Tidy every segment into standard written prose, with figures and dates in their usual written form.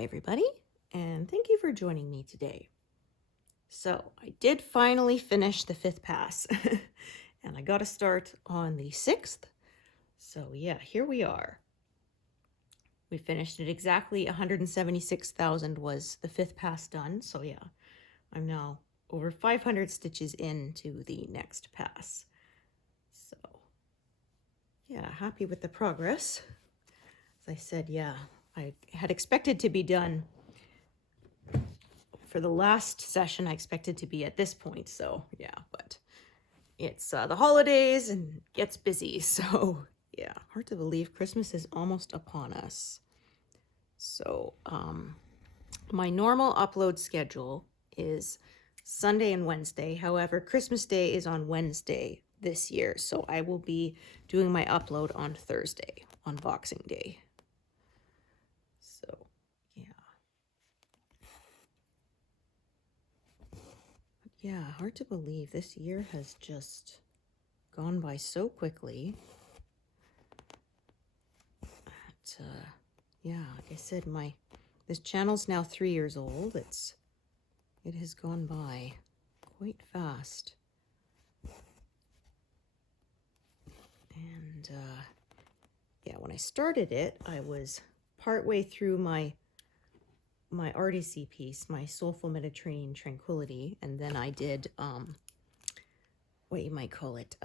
Hi everybody, and thank you for joining me today. So I did finally finish the 5th pass and I got to start on the 6th. So yeah, here we are. We finished it exactly 176,000 was the 5th pass done. So yeah, I'm now over 500 stitches into the next pass. So yeah, happy with the progress. As I said, yeah, I had expected to be done for the last session. I expected to be at this point, so yeah, but it's the holidays and gets busy, so yeah, hard to believe Christmas is almost upon us. So my normal upload schedule is Sunday and Wednesday. However, Christmas Day is on Wednesday this year, so I will be doing my upload on Thursday, on Boxing Day. So yeah, hard to believe this year has just gone by so quickly. But, yeah, like I said, this channel's now 3 years old. It has gone by quite fast. And yeah, when I started it, I was partway through my RDC piece, my Soulful Mediterranean Tranquility, and then I did what you might call it,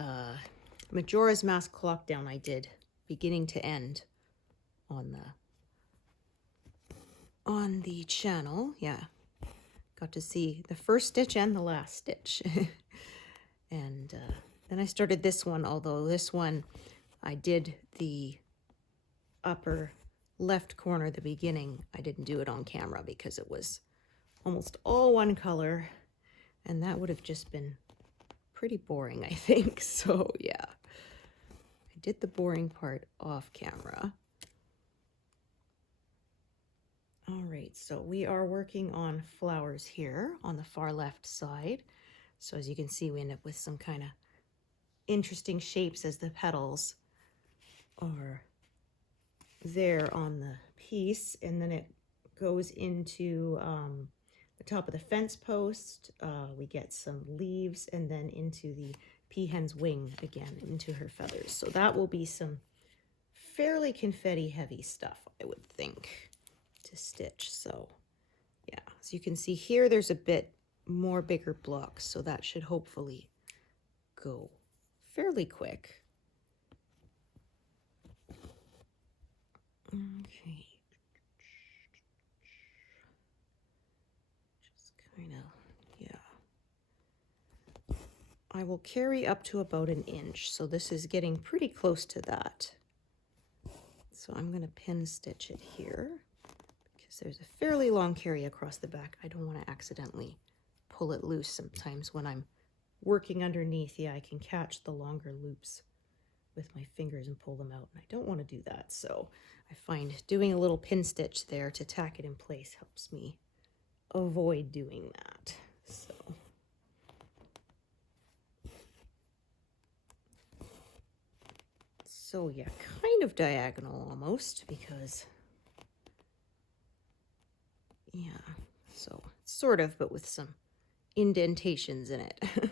Majora's Mask Clockdown. I did beginning to end on the channel. Yeah, got to see the first stitch and the last stitch. And then I started this one, although this one I did the upper left corner, the beginning. I didn't do it on camera because it was almost all one color, and that would have just been pretty boring, I think. So yeah, I did the boring part off camera. All right, so we are working on flowers here on the far left side. So as you can see, we end up with some kind of interesting shapes as the petals are there on the piece, and then it goes into the top of the fence post. We get some leaves, and then into the peahen's wing again, into her feathers. So that will be some fairly confetti heavy stuff, I would think, to stitch. So yeah, as you can see here, there's a bit more bigger blocks, so that should hopefully go fairly quick. Okay. Just kind of, yeah. I will carry up to about 1 inch, so this is getting pretty close to that. So I'm going to pin stitch it here because there's a fairly long carry across the back. I don't want to accidentally pull it loose sometimes when I'm working underneath. Yeah, I can catch the longer loops with my fingers and pull them out, and I don't want to do that. So I find doing a little pin stitch there to tack it in place helps me avoid doing that. So yeah, kind of diagonal almost, because yeah, so sort of, but with some indentations in it.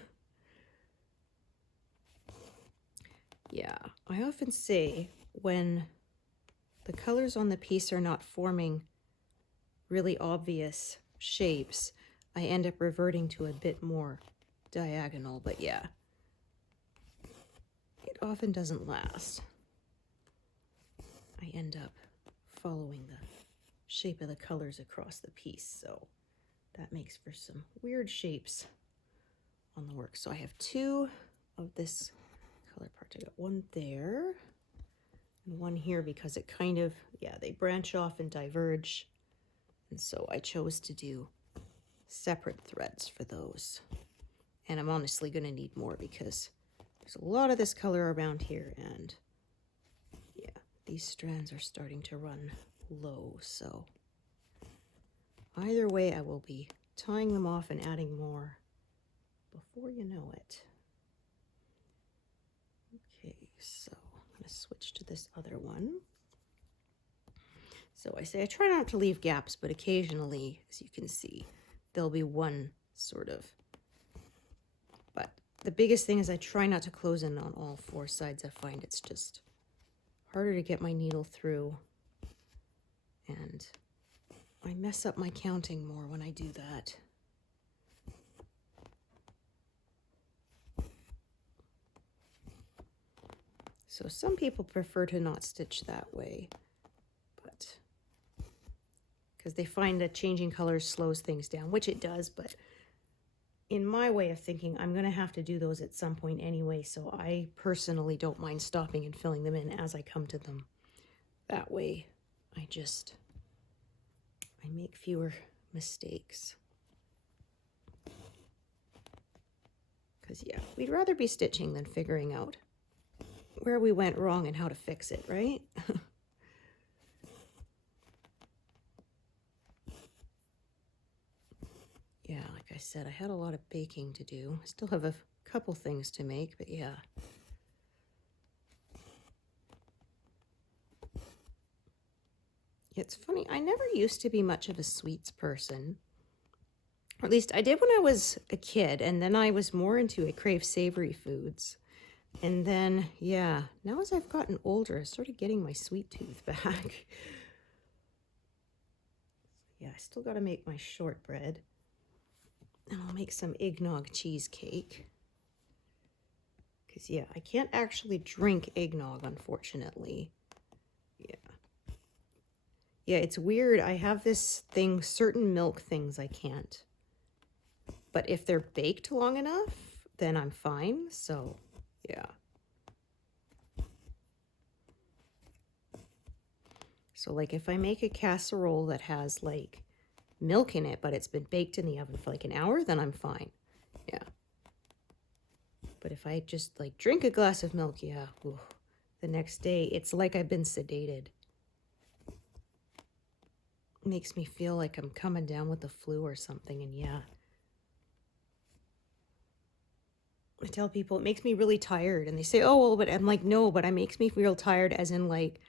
Yeah, I often say when the colors on the piece are not forming really obvious shapes, I end up reverting to a bit more diagonal, but yeah, it often doesn't last. I end up following the shape of the colors across the piece, so that makes for some weird shapes on the work. So I have 2 of this color part. I got one there and one here because it kind of, yeah, they branch off and diverge, and so I chose to do separate threads for those. And I'm honestly going to need more because there's a lot of this color around here, and yeah, these strands are starting to run low. So either way, I will be tying them off and adding more before you know it. Okay, so I'm going to switch to this other one. So I say I try not to leave gaps, but occasionally, as you can see, there'll be one sort of. But the biggest thing is I try not to close in on all four sides. I find it's just harder to get my needle through. And I mess up my counting more when I do that. So some people prefer to not stitch that way, but because they find that changing colors slows things down, which it does, but in my way of thinking, I'm going to have to do those at some point anyway, so I personally don't mind stopping and filling them in as I come to them. That way, I make fewer mistakes. Because, yeah, we'd rather be stitching than figuring out where we went wrong and how to fix it, right? Yeah, like I said, I had a lot of baking to do. I still have a couple things to make, but yeah. It's funny, I never used to be much of a sweets person. Or at least I did when I was a kid, and then I was more into I crave savory foods. And then, yeah, now as I've gotten older, I started getting my sweet tooth back. Yeah, I still got to make my shortbread. And I'll make some eggnog cheesecake. Because, yeah, I can't actually drink eggnog, unfortunately. Yeah. Yeah, it's weird. I have this thing, certain milk things I can't. But if they're baked long enough, then I'm fine. So, yeah. So, like, if I make a casserole that has, like, milk in it, but it's been baked in the oven for, like, an hour, then I'm fine. Yeah. But if I just, like, drink a glass of milk, yeah, ooh, the next day, it's like I've been sedated. It makes me feel like I'm coming down with the flu or something, and yeah. I tell people it makes me really tired, and they say, oh, well, but I'm like, no, but it makes me feel tired as in, like,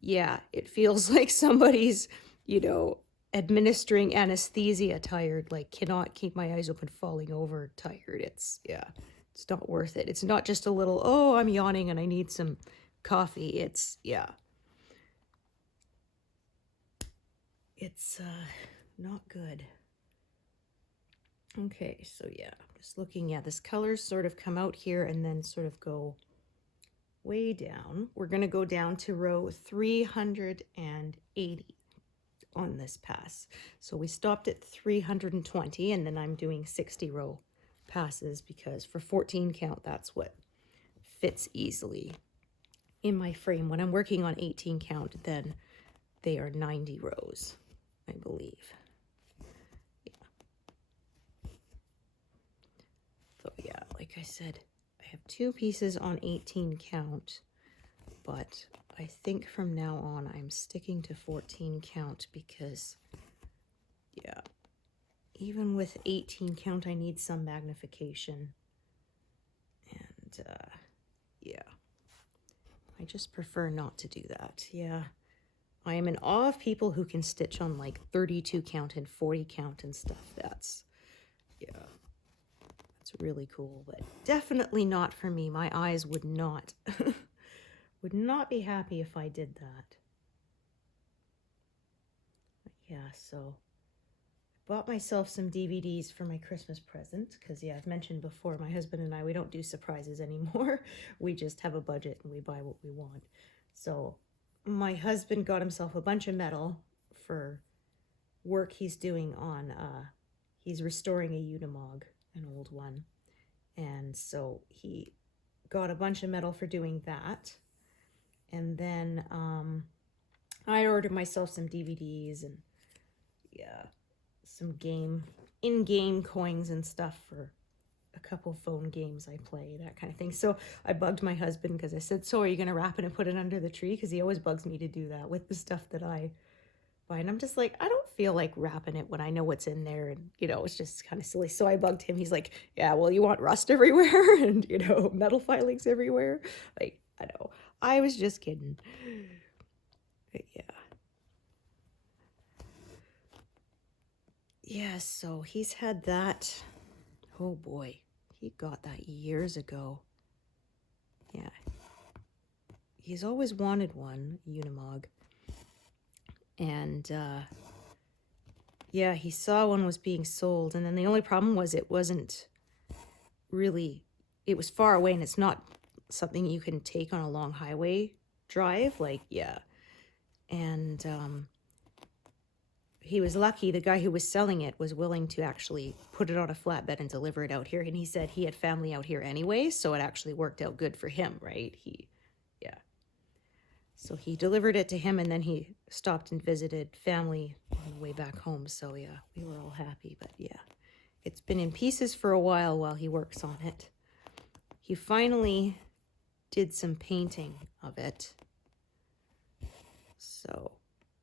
yeah, it feels like somebody's, you know, administering anesthesia tired, like cannot keep my eyes open, falling over tired. It's, yeah, it's not worth it. It's not just a little, oh, I'm yawning and I need some coffee. It's, yeah. It's not good. Okay, so yeah, just looking, yeah, this colors sort of come out here and then sort of go way down. We're going to go down to row 380 on this pass. So we stopped at 320 and then I'm doing 60 row passes because for 14 count, that's what fits easily in my frame. When I'm working on 18 count, then they are 90 rows, I believe. Yeah. So yeah, like I said, I have two pieces on 18 count, but I think from now on I'm sticking to 14 count because, yeah, even with 18 count, I need some magnification. And, yeah, I just prefer not to do that. Yeah, I am in awe of people who can stitch on like 32 count and 40 count and stuff. That's, yeah, that's really cool, but definitely not for me. My eyes would not, would not be happy if I did that. But yeah, so I bought myself some DVDs for my Christmas present because, yeah, I've mentioned before, my husband and I, we don't do surprises anymore. We just have a budget and we buy what we want. So my husband got himself a bunch of metal for work he's doing on, he's restoring a Unimog, an old one. And so he got a bunch of metal for doing that. And then I ordered myself some DVDs and, yeah, some in-game coins and stuff for a couple phone games I play, that kind of thing. So I bugged my husband because I said, so are you going to wrap it and put it under the tree? Because he always bugs me to do that with the stuff that I buy. And I'm just like, I don't feel like wrapping it when I know what's in there. And, you know, it's just kind of silly. So I bugged him. He's like, yeah, well, you want rust everywhere and, you know, metal filings everywhere. Like, I know. I was just kidding. But yeah. yeah, so he's had that. Oh boy, he got that years ago. Yeah. He's always wanted one, Unimog. And yeah, he saw one was being sold, and then the only problem was it wasn't really, it was far away, and it's not something you can take on a long highway drive. Like, yeah. And he was lucky. The guy who was selling it was willing to actually put it on a flatbed and deliver it out here. And he said he had family out here anyway, so it actually worked out good for him, right? Yeah. So he delivered it to him, and then he stopped and visited family on the way back home. So yeah, we were all happy. But yeah, it's been in pieces for a while he works on it. He finally did some painting of it. So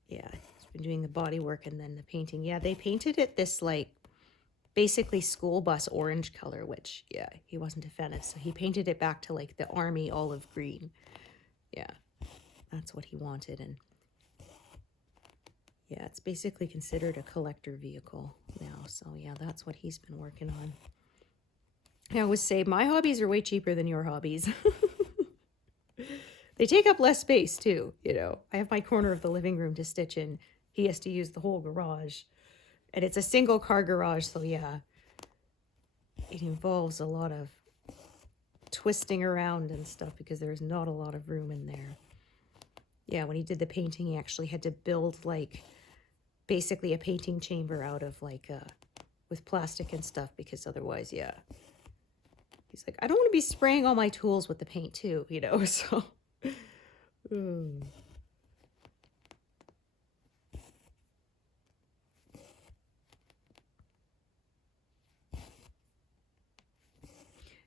yeah, he's been doing the body work and then the painting. Yeah, they painted it this like basically school bus orange color, which yeah, he wasn't a fan of. So he painted it back to like the army olive green. Yeah, that's what he wanted. And yeah, it's basically considered a collector vehicle now. So yeah, that's what he's been working on. I always say my hobbies are way cheaper than your hobbies. They take up less space too, you know. I have my corner of the living room to stitch in. He has to use the whole garage. And it's a single car garage, so yeah. It involves a lot of twisting around and stuff because there's not a lot of room in there. Yeah, when he did the painting, he actually had to build like basically a painting chamber out of like with plastic and stuff because otherwise, yeah. He's like, I don't want to be spraying all my tools with the paint too, you know, so.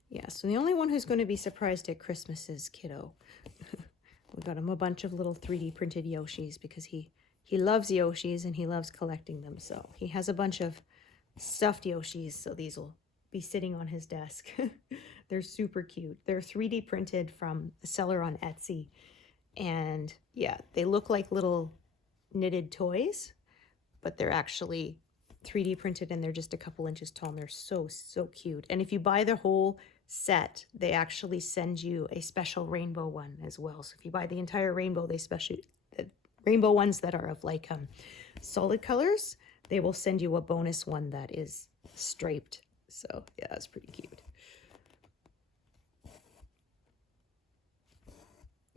Yeah, so the only one who's going to be surprised at Christmas is Kiddo. We got him a bunch of little 3D printed Yoshis because he loves Yoshis and he loves collecting them. So he has a bunch of stuffed Yoshis, so these will be sitting on his desk. They're super cute. They're 3D printed from a seller on Etsy. And yeah, they look like little knitted toys, but they're actually 3D printed and they're just a couple inches tall and they're so, so cute. And if you buy the whole set, they actually send you a special rainbow one as well. So if you buy the entire rainbow, they special rainbow ones that are of like solid colors, they will send you a bonus one that is striped. So yeah, it's pretty cute.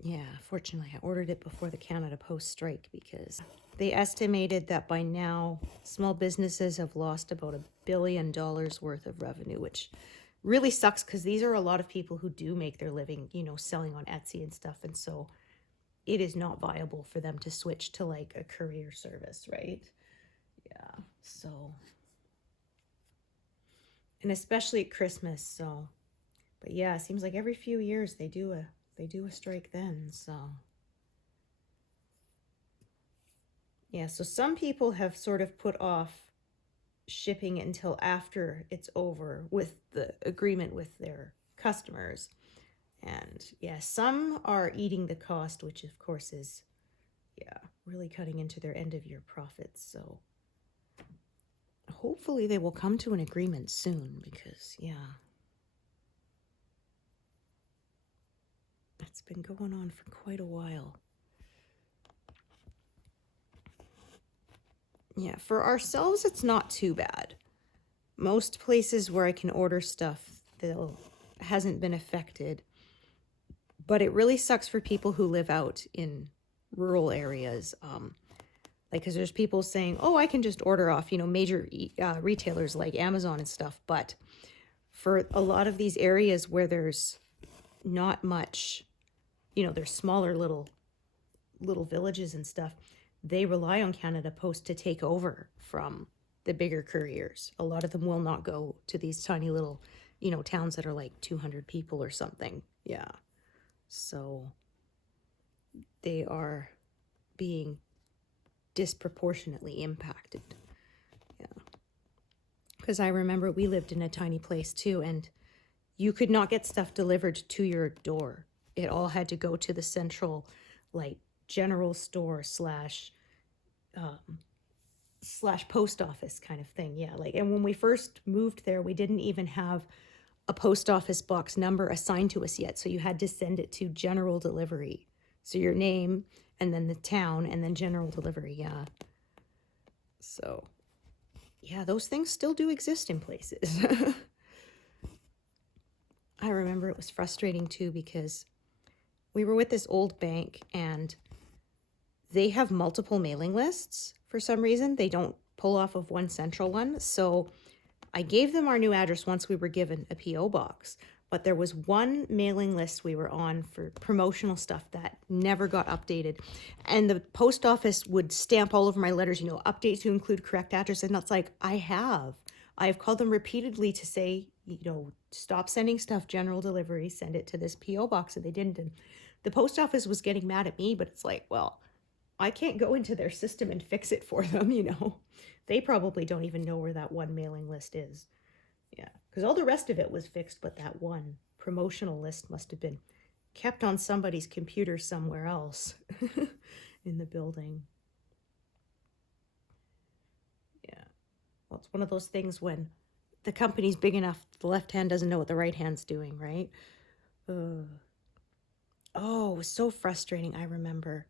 Yeah, fortunately, I ordered it before the Canada Post strike because they estimated that by now small businesses have lost about $1 billion worth of revenue, which really sucks because these are a lot of people who do make their living, you know, selling on Etsy and stuff. And so it is not viable for them to switch to like a courier service, right? Yeah, so. And especially at Christmas, so. But yeah, it seems like every few years they do a strike then, so. Yeah, so some people have sort of put off shipping until after it's over with the agreement with their customers. And yeah, some are eating the cost, which of course is, yeah, really cutting into their end of year profits. So hopefully they will come to an agreement soon because, yeah. It's been going on for quite a while. Yeah, for ourselves, it's not too bad. Most places where I can order stuff, hasn't been affected. But it really sucks for people who live out in rural areas. Like, because there's people saying, oh, I can just order off, you know, major retailers like Amazon and stuff. But for a lot of these areas where there's not much, you know, there's smaller little villages and stuff, they rely on Canada Post to take over from the bigger couriers. A lot of them will not go to these tiny little, you know, towns that are like 200 people or something. Yeah. So they are being disproportionately impacted. Yeah. Because I remember we lived in a tiny place too, and you could not get stuff delivered to your door. It all had to go to the central, like, general store slash slash post office kind of thing. Yeah, like, and when we first moved there, we didn't even have a post office box number assigned to us yet. So you had to send it to general delivery. So your name and then the town and then general delivery. Yeah. So yeah, those things still do exist in places. I remember it was frustrating too because we were with this old bank and they have multiple mailing lists for some reason. They don't pull off of one central one. So I gave them our new address once we were given a P.O. box, but there was one mailing list we were on for promotional stuff that never got updated. And the post office would stamp all over my letters, update to include correct address. And that's like, I've called them repeatedly to say, stop sending stuff, general delivery, send it to this P.O. box. And they didn't. And the post office was getting mad at me, but it's like, well, I can't go into their system and fix it for them, They probably don't even know where that one mailing list is. Yeah, because all the rest of it was fixed, but that one promotional list must have been kept on somebody's computer somewhere else in the building. Yeah, well, it's one of those things when the company's big enough, the left hand doesn't know what the right hand's doing, right? Oh, it was so frustrating. I remember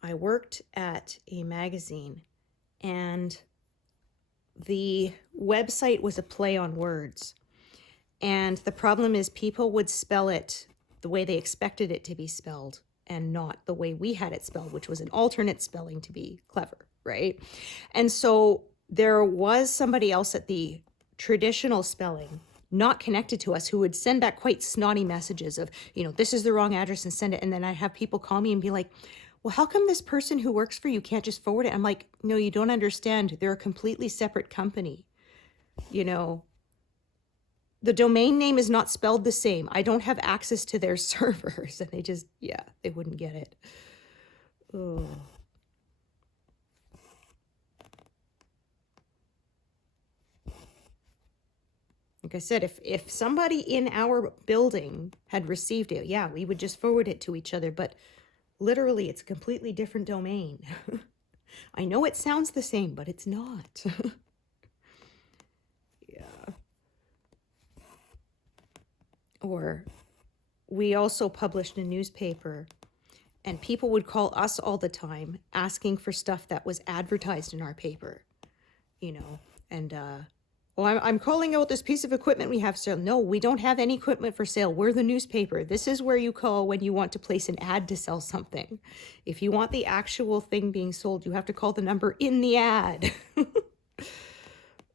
I worked at a magazine and the website was a play on words. And the problem is people would spell it the way they expected it to be spelled and not the way we had it spelled, which was an alternate spelling to be clever, right? And so there was somebody else at the traditional spelling not connected to us who would send back quite snotty messages of, this is the wrong address and send it. And then I'd have people call me and be like, well, how come this person who works for you can't just forward it? I'm like, no, you don't understand. They're a completely separate company. The domain name is not spelled the same. I don't have access to their servers. And they wouldn't get it. Oh. Like I said, if somebody in our building had received it, yeah, we would just forward it to each other. But literally, it's a completely different domain. I know it sounds the same, but it's not. Yeah. Or we also published a newspaper, and people would call us all the time asking for stuff that was advertised in our paper, and well, I'm calling out this piece of equipment we have sale. No, we don't have any equipment for sale. We're the newspaper. This is where you call when you want to place an ad to sell something. If you want the actual thing being sold, you have to call the number in the ad.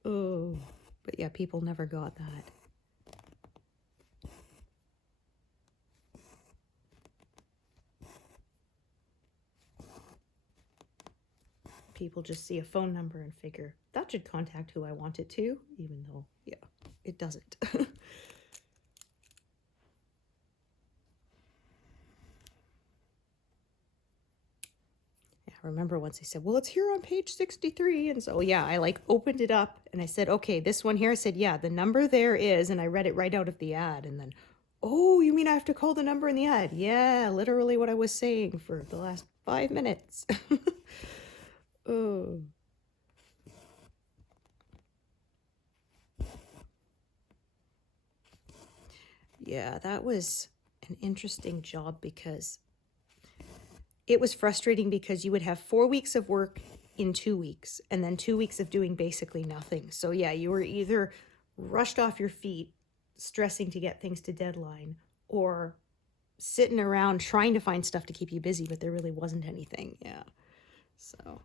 Oh, but yeah, people never got that. People just see a phone number and figure that should contact who I want it to, even though, yeah, it doesn't. I remember once I said, well, it's here on page 63. And so, yeah, I opened it up and I said, okay, this one here. I said, yeah, the number there is, and I read it right out of the ad. And then, oh, you mean I have to call the number in the ad? Yeah, literally what I was saying for the last 5 minutes. Oh. Yeah, that was an interesting job because it was frustrating because you would have 4 weeks of work in 2 weeks and then 2 weeks of doing basically nothing. So yeah, you were either rushed off your feet, stressing to get things to deadline, or sitting around trying to find stuff to keep you busy, but there really wasn't anything. Yeah. So.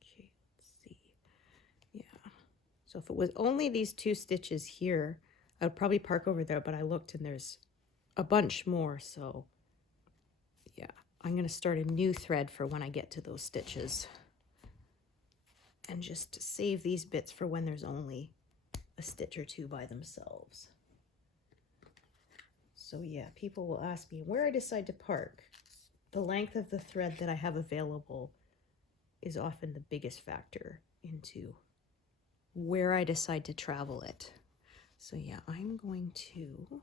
Okay, let's see. Yeah. So if it was only these 2 stitches here, I would probably park over there, but I looked and there's a bunch more. So yeah, I'm going to start a new thread for when I get to those stitches. And just save these bits for when there's only a stitch or 2 by themselves. So yeah, people will ask me where I decide to park. The length of the thread that I have available is often the biggest factor into where I decide to travel it. So yeah, I'm going to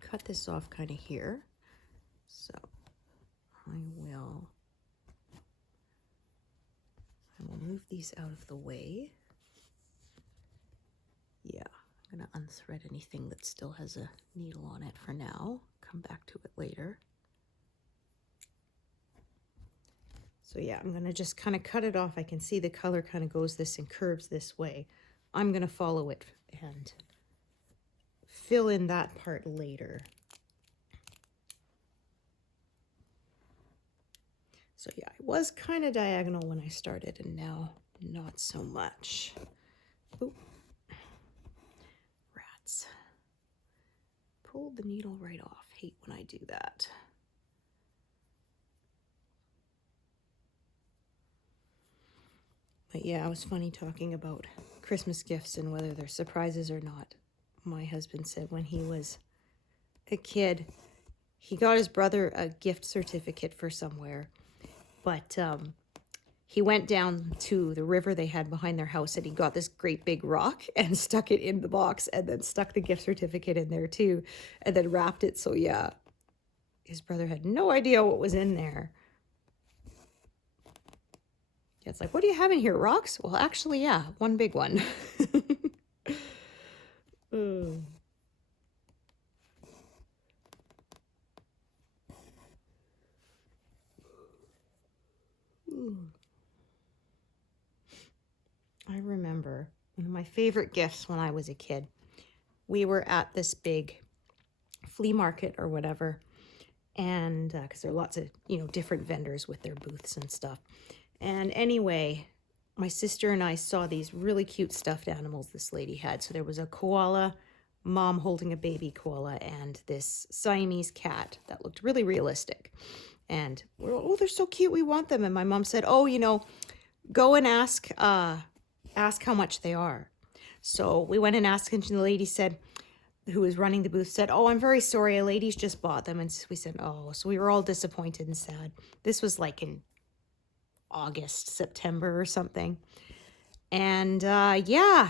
cut this off kind of here. So I will move these out of the way. Yeah, I'm gonna unthread anything that still has a needle on it for now. Come back to it later. So yeah, I'm gonna just kind of cut it off. I can see the color kind of goes this and curves this way. I'm gonna follow it and fill in that part later. So yeah, I was kind of diagonal when I started and now not so much. Oop. Rats. Pulled the needle right off. Hate when I do that. But yeah, it was funny talking about Christmas gifts and whether they're surprises or not. My husband said when he was a kid, he got his brother a gift certificate for somewhere, but he went down to the river they had behind their house and he got this great big rock and stuck it in the box and then stuck the gift certificate in there too and then wrapped it. So yeah, his brother had no idea what was in there. It's like, what do you have in here, rocks? Well, actually, yeah, one big one. I remember one of my favorite gifts when I was a kid. We were at this big flea market or whatever, and because there are lots of, different vendors with their booths and stuff. And anyway, my sister and I saw these really cute stuffed animals this lady had. So there was a koala, mom holding a baby koala, and this Siamese cat that looked really realistic. And we're, oh, they're so cute, we want them. And my mom said, oh, go and ask how much they are. So we went and asked, and the lady said, who was running the booth, said, oh, I'm very sorry, a lady's just bought them. And we said, oh, so we were all disappointed and sad. This was like in August, September or something. And yeah,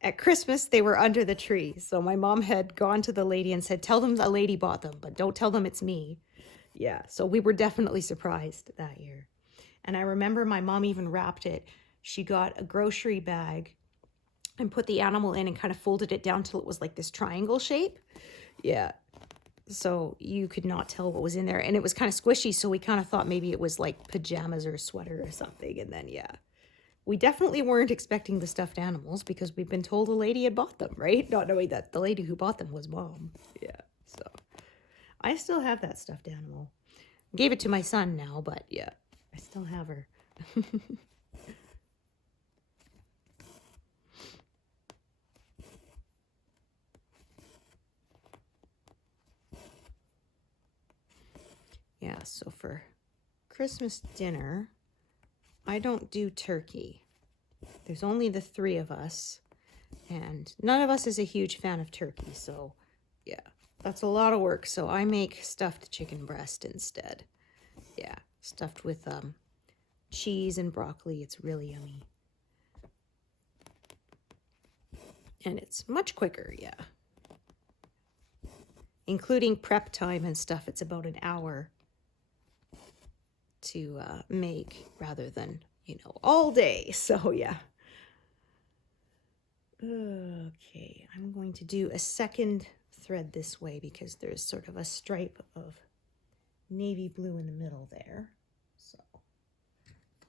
at Christmas, they were under the tree. So my mom had gone to the lady and said, tell them a lady bought them, but don't tell them it's me. Yeah, so we were definitely surprised that year. And I remember my mom even wrapped it. She got a grocery bag and put the animal in and kind of folded it down till it was like this triangle shape. Yeah. So you could not tell what was in there. And it was kind of squishy, so we kind of thought maybe it was like pajamas or a sweater or something. And then, yeah. We definitely weren't expecting the stuffed animals because we'd been told a lady had bought them, right? Not knowing that the lady who bought them was mom. Yeah, so I still have that stuffed animal. Gave it to my son now, but yeah, I still have her. Yeah, so for Christmas dinner, I don't do turkey. There's only the 3 of us, and none of us is a huge fan of turkey, so yeah, that's a lot of work. So I make stuffed chicken breast instead. Yeah, stuffed with cheese and broccoli. It's really yummy. And it's much quicker, yeah. Including prep time and stuff, it's about an hour to make rather than, all day. So yeah. Okay, I'm going to do a second thread this way because there's sort of a stripe of navy blue in the middle there. So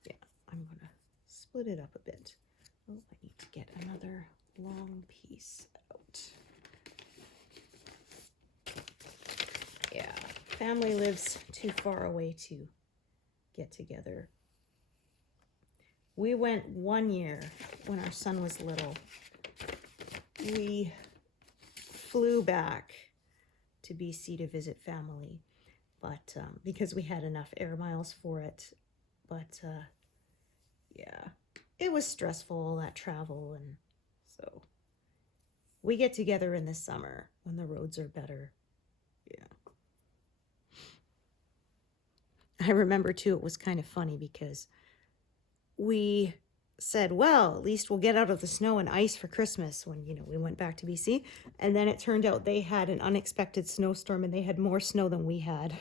yeah, I'm gonna split it up a bit. Oh, I need to get another long piece out. Yeah, family lives too far away to get together. We went one year when our son was little. We flew back to BC to visit family, but because we had enough air miles for it. But yeah, it was stressful, that travel, and so we get together in the summer when the roads are better. Yeah. I remember too, it was kind of funny because we said, well, at least we'll get out of the snow and ice for Christmas when, you know, we went back to BC. And then it turned out they had an unexpected snowstorm and they had more snow than we had.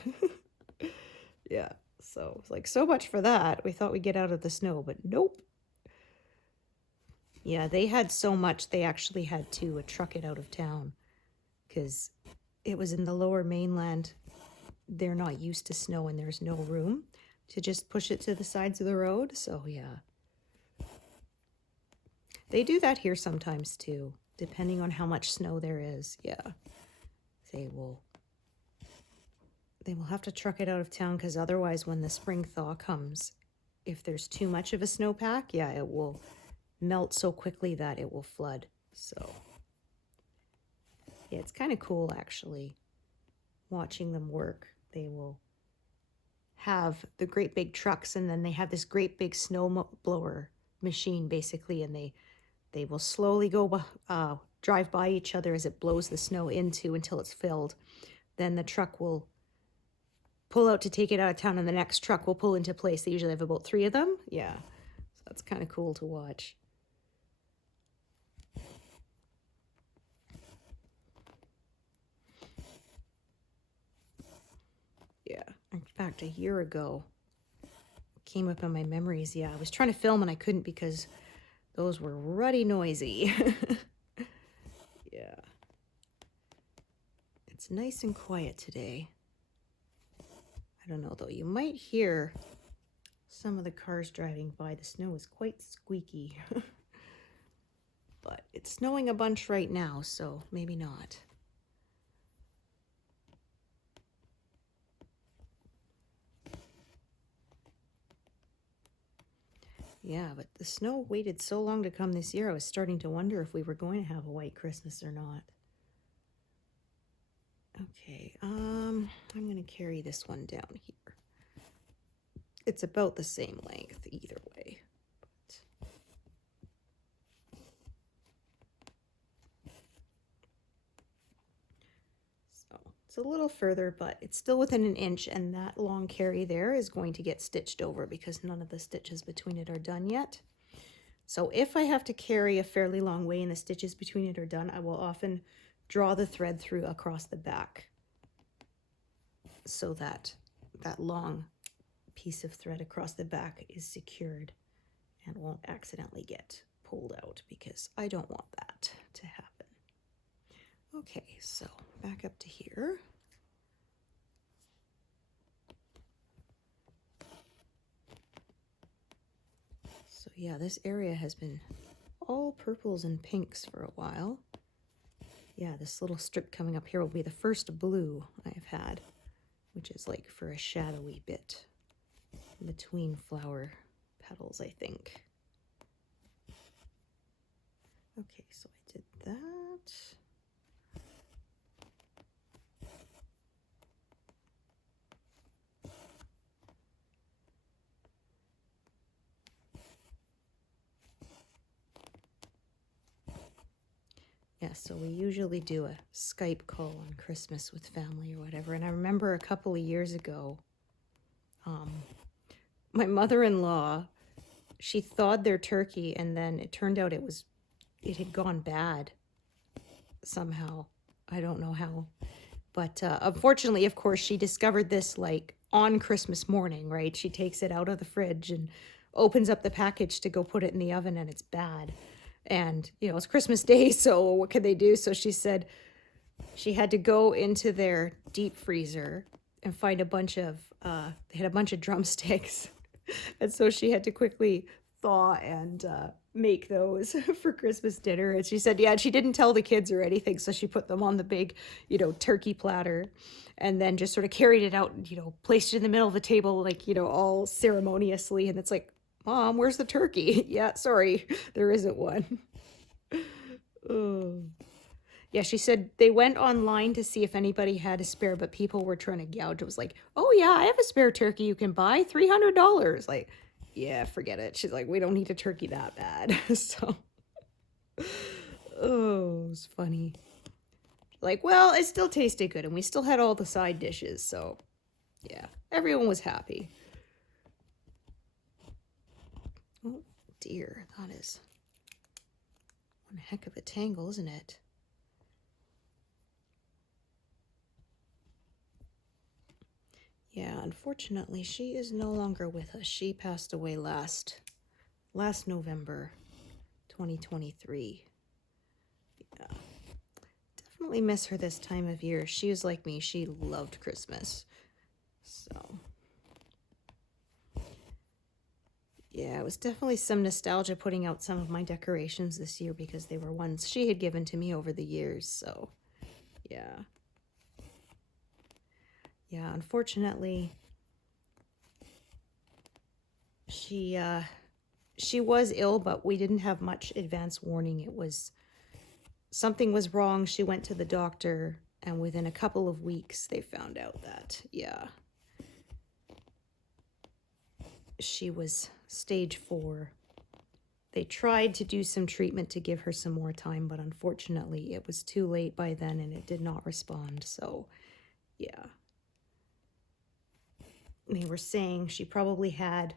Yeah. So it's like, so much for that. We thought we'd get out of the snow, but nope. Yeah, they had so much they actually had to truck it out of town because it was in the lower mainland. They're not used to snow and there's no room to just push it to the sides of the road. So yeah. They do that here sometimes too, depending on how much snow there is. Yeah. They will have to truck it out of town because otherwise when the spring thaw comes, if there's too much of a snowpack, yeah, it will melt so quickly that it will flood. So yeah, it's kind of cool actually watching them work. They will have the great big trucks and then they have this great big snow blower machine basically, and they will slowly go drive by each other as it blows the snow into until it's filled. Then the truck will pull out to take it out of town and the next truck will pull into place. They usually have about 3 of them. Yeah, so that's kind of cool to watch. Yeah, in fact, a year ago, came up in my memories. Yeah, I was trying to film and I couldn't because those were ruddy noisy. Yeah. It's nice and quiet today. I don't know though, you might hear some of the cars driving by. The snow is quite squeaky. But it's snowing a bunch right now, so maybe not. Yeah, but the snow waited so long to come this year, I was starting to wonder if we were going to have a white Christmas or not. Okay, I'm going to carry this one down here. It's about the same length either way. So it's a little further, but it's still within an inch, and that long carry there is going to get stitched over because none of the stitches between it are done yet. So if I have to carry a fairly long way and the stitches between it are done, I will often draw the thread through across the back so that that long piece of thread across the back is secured and won't accidentally get pulled out because I don't want that to happen. Okay, so back up to here. So yeah, this area has been all purples and pinks for a while. Yeah, this little strip coming up here will be the first blue I've had, which is like for a shadowy bit between flower petals, I think. Okay, so I did that. Yeah, so we usually do a Skype call on Christmas with family or whatever. And I remember a couple of years ago, my mother-in-law, she thawed their turkey and then it turned out it had gone bad somehow. I don't know how. But unfortunately, of course, she discovered this like on Christmas morning, right? She takes it out of the fridge and opens up the package to go put it in the oven and it's bad. And, you know, it's Christmas Day, so what could they do? So she said she had to go into their deep freezer and find a bunch of, they had a bunch of drumsticks. And so she had to quickly thaw and make those for Christmas dinner. And she said, yeah, she didn't tell the kids or anything. So she put them on the big, you know, turkey platter and then just sort of carried it out and, you know, placed it in the middle of the table, like, you know, all ceremoniously. And it's like, Mom, where's the turkey? Yeah, sorry, there isn't one. Oh. Yeah, she said they went online to see if anybody had a spare, but people were trying to gouge. It was like, oh yeah, I have a spare turkey you can buy, $300. Like, yeah, forget it. She's like, we don't need a turkey that bad. So, oh, it was funny. Like, well, it still tasted good, and we still had all the side dishes, so yeah, everyone was happy. Oh, dear, that is one heck of a tangle, isn't it? Yeah, unfortunately, she is no longer with us. She passed away last November 2023. Yeah. Definitely miss her this time of year. She was like me. She loved Christmas. So, yeah, it was definitely some nostalgia putting out some of my decorations this year because they were ones she had given to me over the years. So, yeah. Yeah, unfortunately, she was ill, but we didn't have much advance warning. It was something was wrong. She went to the doctor, and within a couple of weeks, they found out that, yeah, she was stage 4. They tried to do some treatment to give her some more time, but unfortunately, it was too late by then, and it did not respond. So, yeah. They were saying she probably had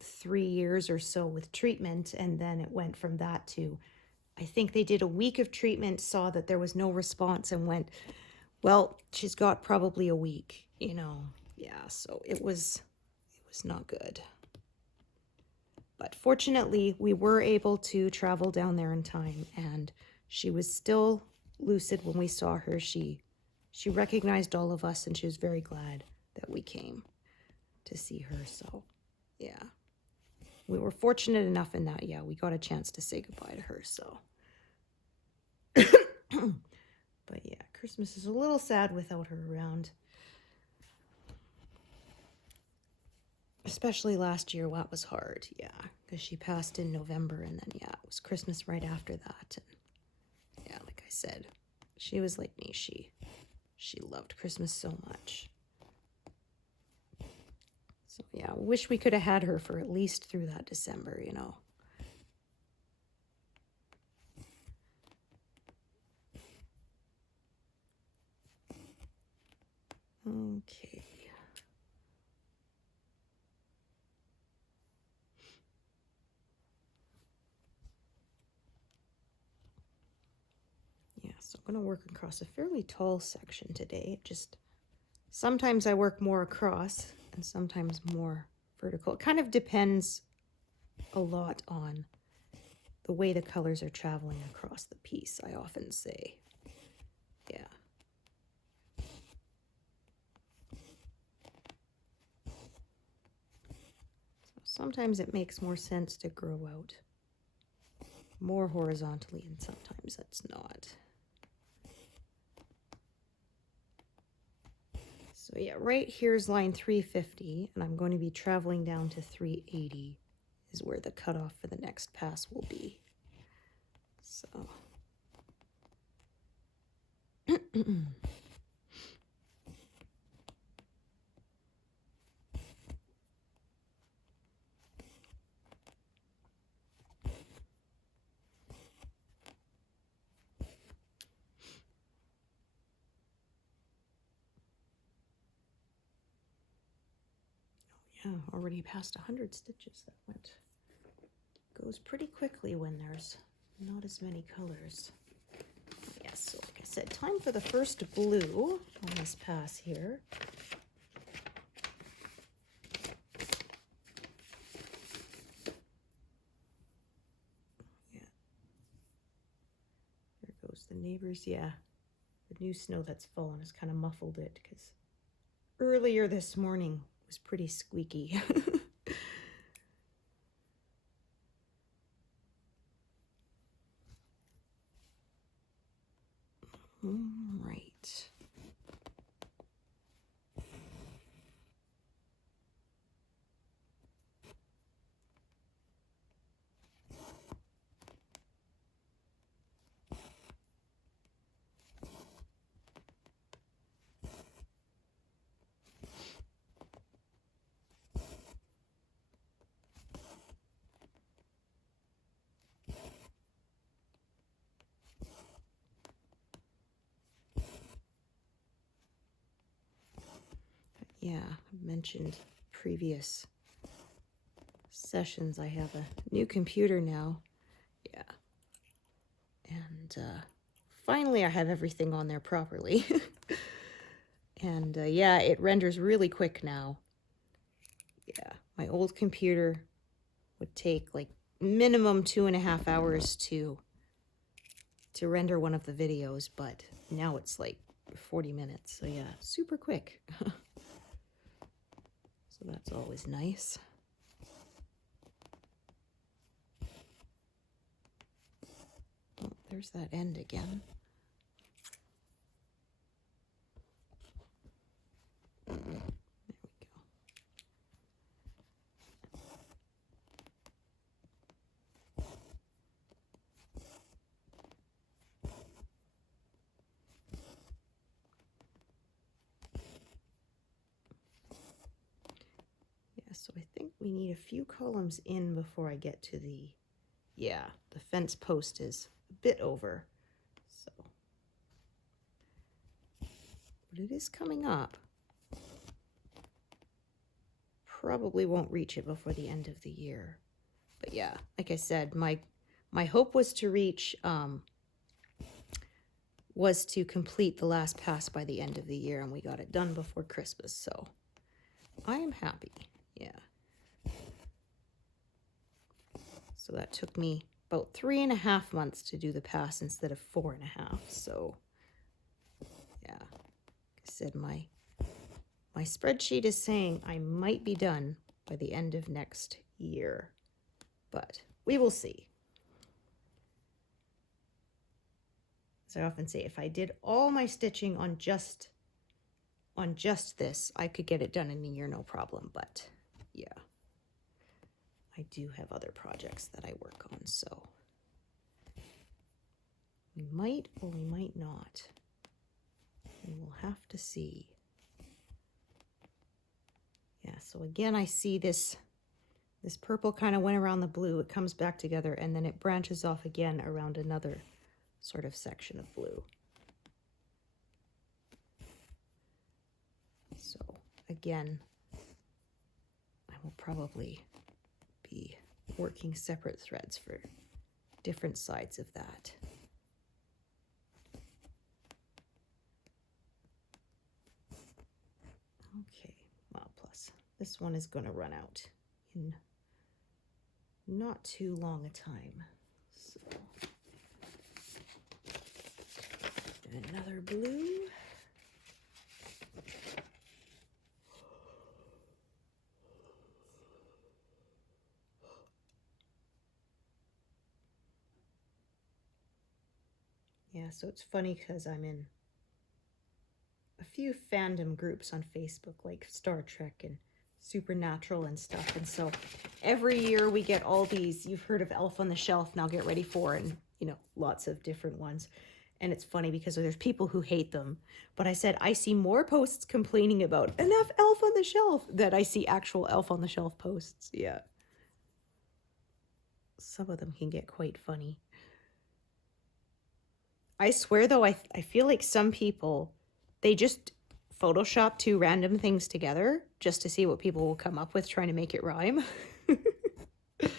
3 years or so with treatment, and then it went from that to, I think they did a week of treatment, saw that there was no response, and went, well, she's got probably a week, you know. Yeah, so it was not good. But fortunately, we were able to travel down there in time, and she was still lucid when we saw her. She recognized all of us, and she was very glad that we came to see her. So, yeah. We were fortunate enough in that, yeah, we got a chance to say goodbye to her, so. But yeah, Christmas is a little sad without her around. Especially last year, that was hard, yeah, because she passed in November, and then, yeah, it was Christmas right after that. And yeah, like I said, she was like me. She loved Christmas so much. So, yeah, I wish we could have had her for at least through that December, you know. Okay. Yeah, so I'm going to work across a fairly tall section today. Just sometimes I work more across and sometimes more vertical. It kind of depends a lot on the way the colors are traveling across the piece, I often say. Yeah. Sometimes it makes more sense to grow out more horizontally, and sometimes it's not. So yeah, right here's line 350, and I'm going to be traveling down to 380 is where the cutoff for the next pass will be. So. Yeah, already past 100 stitches. That goes pretty quickly when there's not as many colors. Yes, so like I said, time for the first blue on this pass here. Yeah. There goes the neighbors. Yeah, the new snow that's fallen has kind of muffled it because earlier this morning was pretty squeaky. Right. Yeah, I mentioned previous sessions. I have a new computer now. Yeah. And finally I have everything on there properly. And yeah, it renders really quick now. Yeah, my old computer would take like minimum 2.5 hours to render one of the videos, but now it's like 40 minutes. So yeah, super quick. So that's always nice. Oh, there's that end again. There we go. Yeah, so I think we need a few columns in before I get to the, yeah, the fence post is a bit over. So, but it is coming up. Probably won't reach it before the end of the year. But yeah, like I said, my hope was to reach, was to complete the last pass by the end of the year, and we got it done before Christmas, so I am happy. Yeah. So that took me about 3.5 months to do the pass instead of 4.5. So yeah, like I said, my spreadsheet is saying I might be done by the end of next year, but we will see. As I often say, if I did all my stitching on just this, I could get it done in a year, no problem. But yeah, I do have other projects that I work on, so we might or we might not. We will have to see. Yeah, so again, I see this purple kind of went around the blue. It comes back together, and then it branches off again around another sort of section of blue. So again, I will probably be working separate threads for different sides of that. Okay, well, plus this one is going to run out in not too long a time. So, and another blue. Yeah, so it's funny because I'm in a few fandom groups on Facebook, like Star Trek and Supernatural and stuff. And so every year we get all these, you've heard of Elf on the Shelf, now get ready for, and you know, lots of different ones. And it's funny because there's people who hate them. But I said, I see more posts complaining about enough Elf on the Shelf than I see actual Elf on the Shelf posts. Yeah. Some of them can get quite funny. I swear though, I feel like some people, they just Photoshop two random things together just to see what people will come up with trying to make it rhyme. But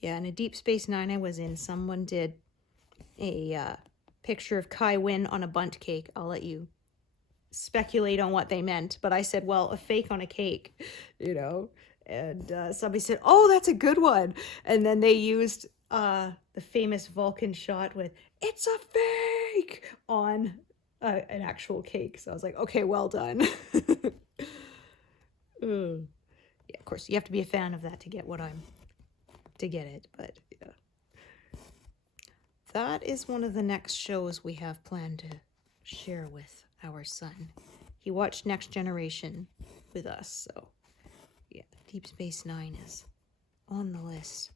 yeah, in a Deep Space Nine I was in, someone did a picture of Kai Wynn on a bundt cake. I'll let you speculate on what they meant, but I said, well, a fake on a cake, you know. And somebody said, oh, that's a good one. And then they used the famous Vulcan shot with "it's a fake" on an actual cake. So I was like, okay, well done. Yeah, of course, you have to be a fan of that to get it. But yeah, that is one of the next shows we have planned to share with our son. He watched Next Generation with us, so yeah, Deep Space Nine is on the list.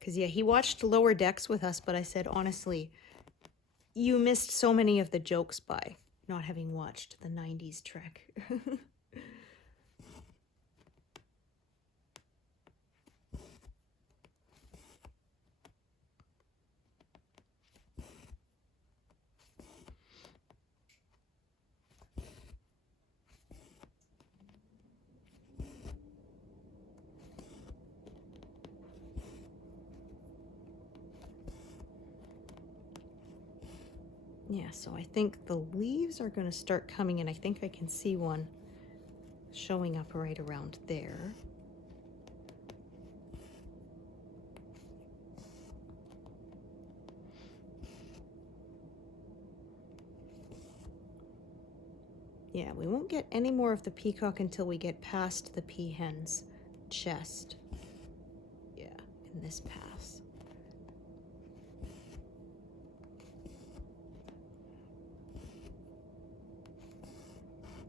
Because yeah, he watched Lower Decks with us, but I said, honestly, you missed so many of the jokes by not having watched the 90s Trek. Yeah, so I think the leaves are going to start coming in. I think I can see one showing up right around there. Yeah, we won't get any more of the peacock until we get past the peahen's chest. Yeah, in this pass.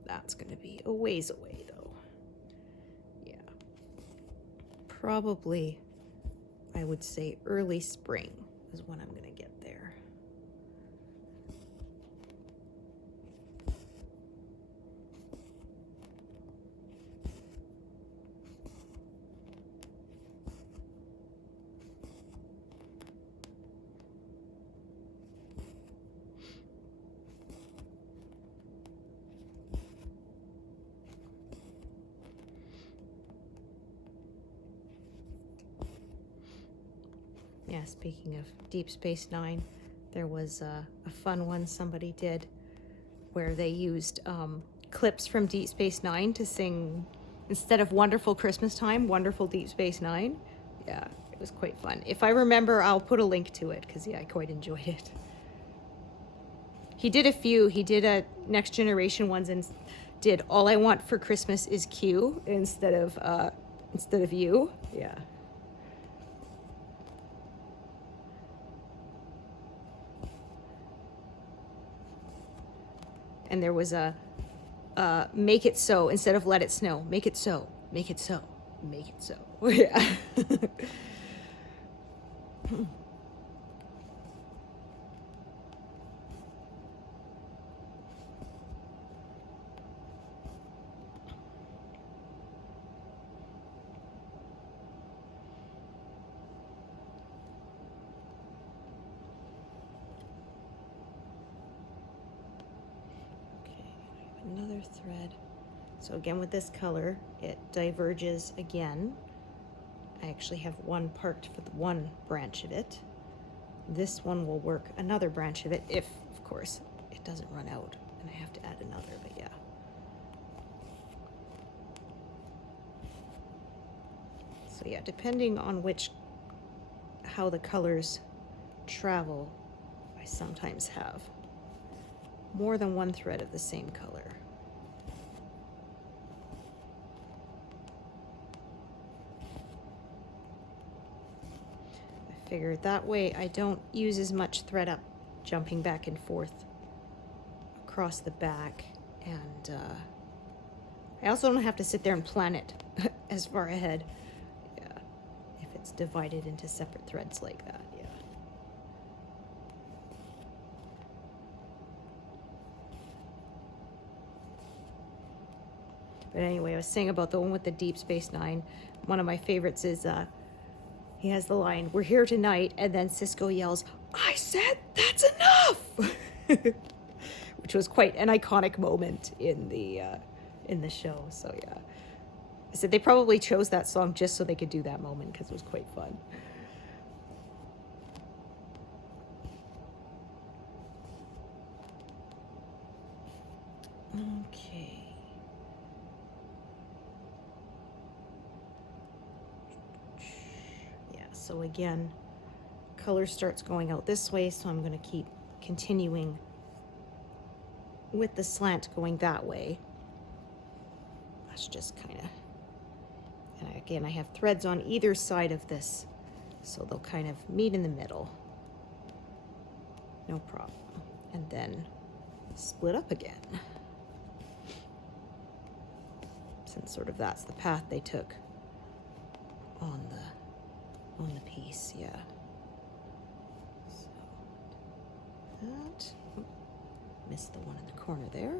That's going to be a ways away, though. Yeah. Probably, I would say early spring is when I'm going to get there. Yeah, speaking of Deep Space Nine, there was a fun one somebody did where they used clips from Deep Space Nine to sing, instead of Wonderful Christmas Time, Wonderful Deep Space Nine. Yeah, it was quite fun. If I remember, I'll put a link to it, because yeah, I quite enjoyed it. He did a few. He did a Next Generation ones and did All I Want for Christmas is Q instead of you. Yeah. And there was a make it so instead of let it snow. Make it so. Make it so. Make it so. Yeah. Another thread. So again, with this color, it diverges again. I actually have one parked for the one branch of it. This one will work another branch of it if, of course, it doesn't run out and I have to add another, but yeah. So yeah, depending on how the colors travel, I sometimes have more than one thread of the same color. I figured that way I don't use as much thread up jumping back and forth across the back, and I also don't have to sit there and plan it as far ahead. Yeah, if it's divided into separate threads like that. Yeah. But anyway, I was saying about the one with the Deep Space Nine. One of my favorites is he has the line, "We're here tonight," and then Cisco yells, "I said that's enough," which was quite an iconic moment in the show. So yeah, I said they probably chose that song just so they could do that moment because it was quite fun. Okay. So again, color starts going out this way, so I'm going to keep continuing with the slant going that way. That's just kind of, and again, I have threads on either side of this, so they'll kind of meet in the middle. No problem. And then split up again. Since sort of that's the path they took on the piece, yeah. So that, missed the one in the corner there.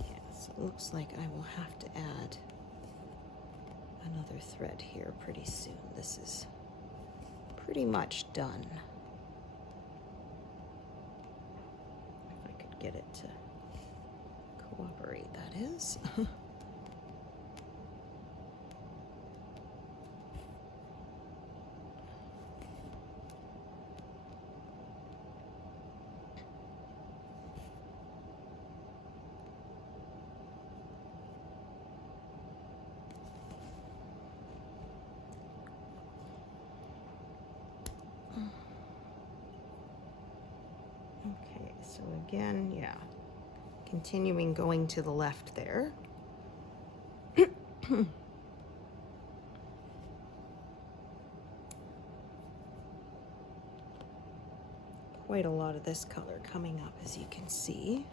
Yeah, so it looks like I will have to add another thread here pretty soon. This is pretty much done. get it to cooperate, that is. Okay, so again, yeah, continuing going to the left there. Quite a lot of this color coming up, as you can see.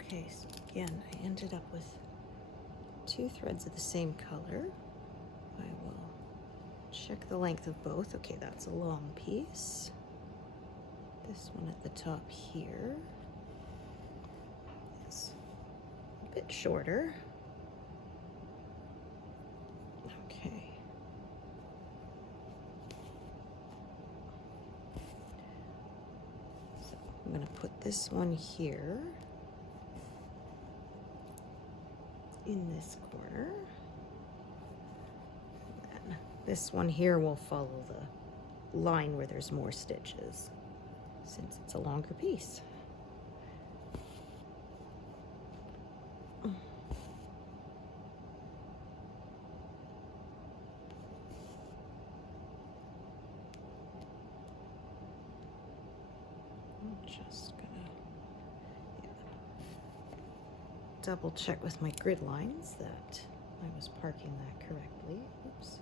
Okay, so again, I ended up with 2 threads of the same color. I will check the length of both. Okay, that's a long piece. This one at the top here is a bit shorter. Okay. So I'm going to put this one here in this corner. And then this one here will follow the line where there's more stitches, since it's a longer piece. I'm just gonna double check with my grid lines that I was parking that correctly. Oops,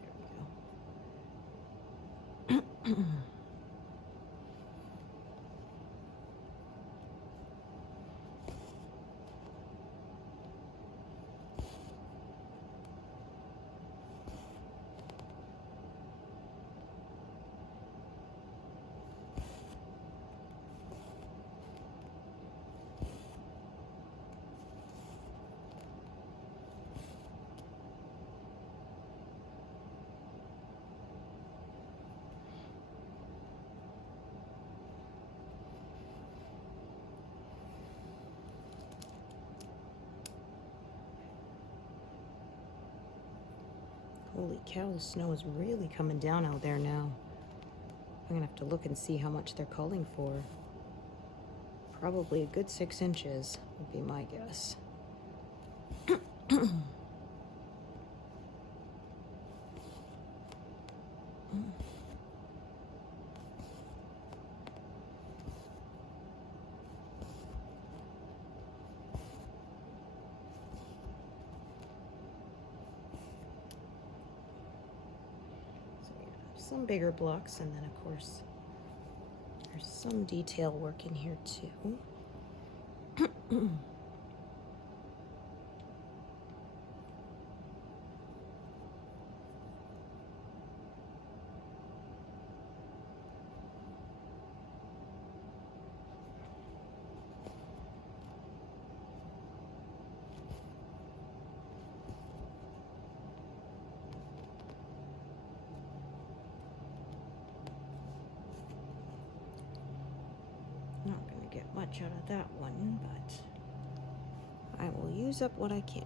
there we go. Holy cow, the snow is really coming down out there now. I'm gonna have to look and see how much they're calling for. Probably a good 6 inches would be my guess. Some bigger blocks, and then of course there's some detail work in here too. Not going to get much out of that one, but I will use up what I can.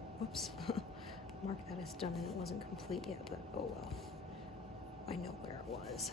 Oh, whoops. Mark that as done and it wasn't complete yet, but oh well. I know where it was.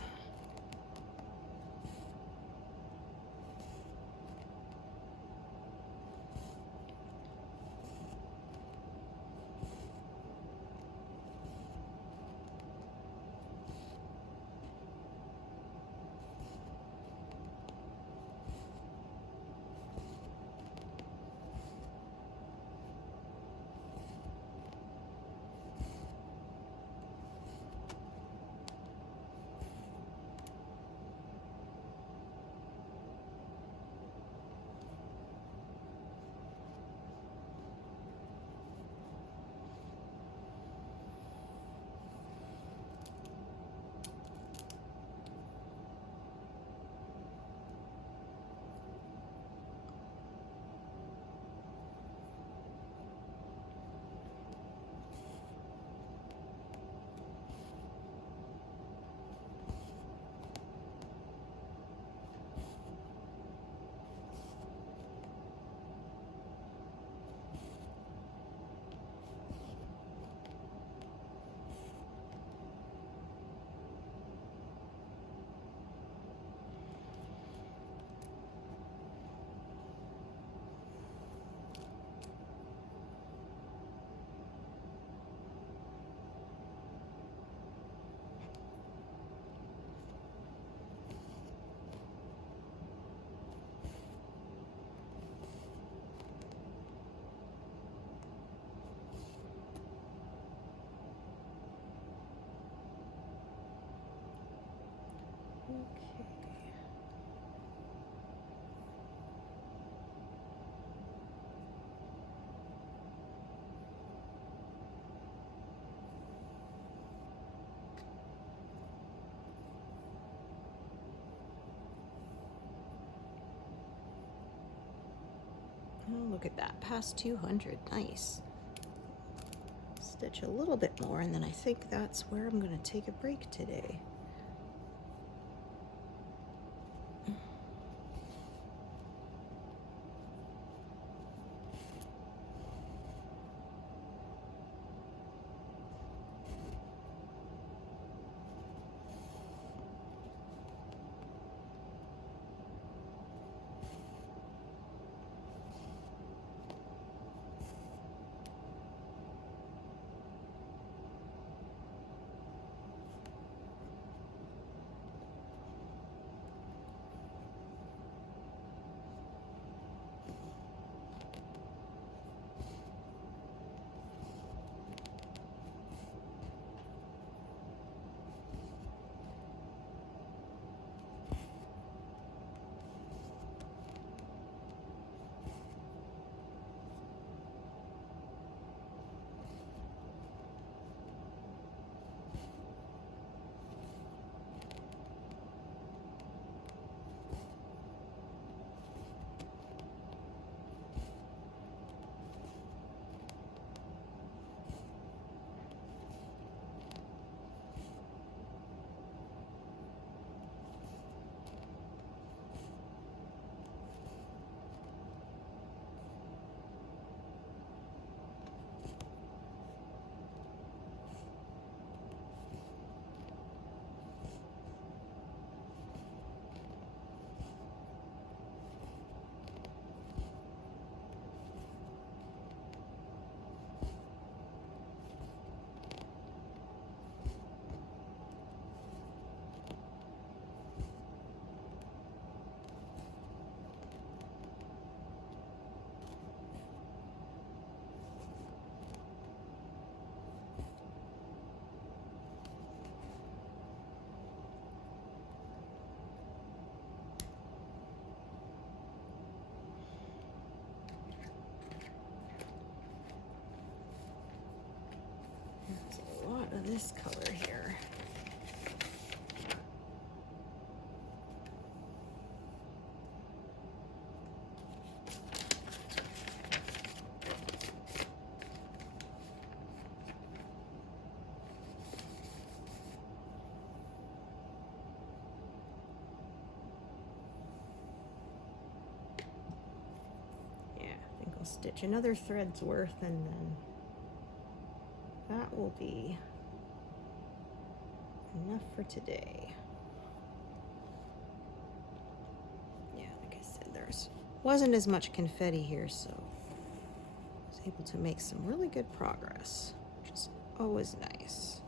Oh, look at that, past 200, nice. Stitch a little bit more and then I think that's where I'm gonna take a break today. There's a lot of this color here. Yeah, I think I'll stitch another thread's worth and then that will be enough for today. Yeah, like I said, there's wasn't as much confetti here, so I was able to make some really good progress, which is always nice.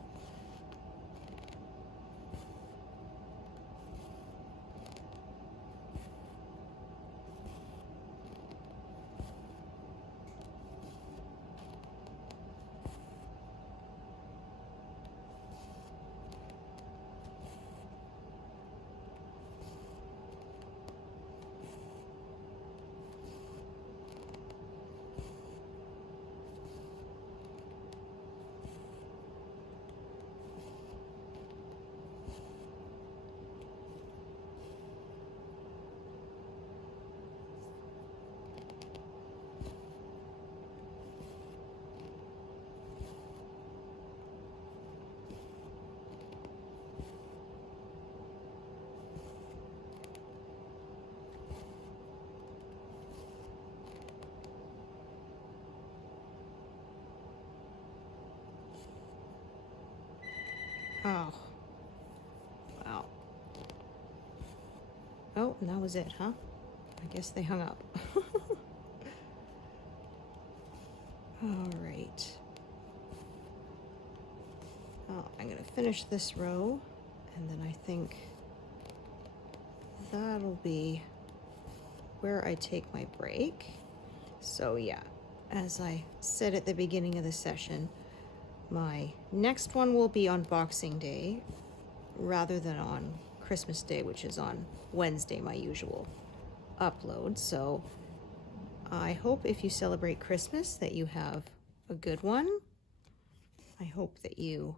Oh, wow. Oh, and that was it, huh? I guess they hung up. All right. Oh, I'm gonna finish this row, and then I think that'll be where I take my break. So yeah, as I said at the beginning of the session, my next one will be on Boxing Day rather than on Christmas Day, which is on Wednesday, my usual upload. So I hope if you celebrate Christmas that you have a good one. I hope that you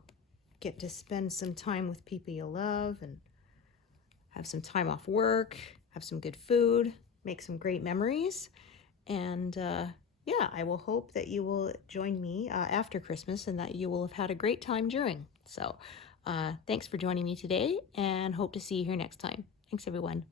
get to spend some time with people you love and have some time off work, have some good food, make some great memories. And yeah, I will hope that you will join me after Christmas and that you will have had a great time during. So thanks for joining me today, and hope to see you here next time. Thanks, everyone.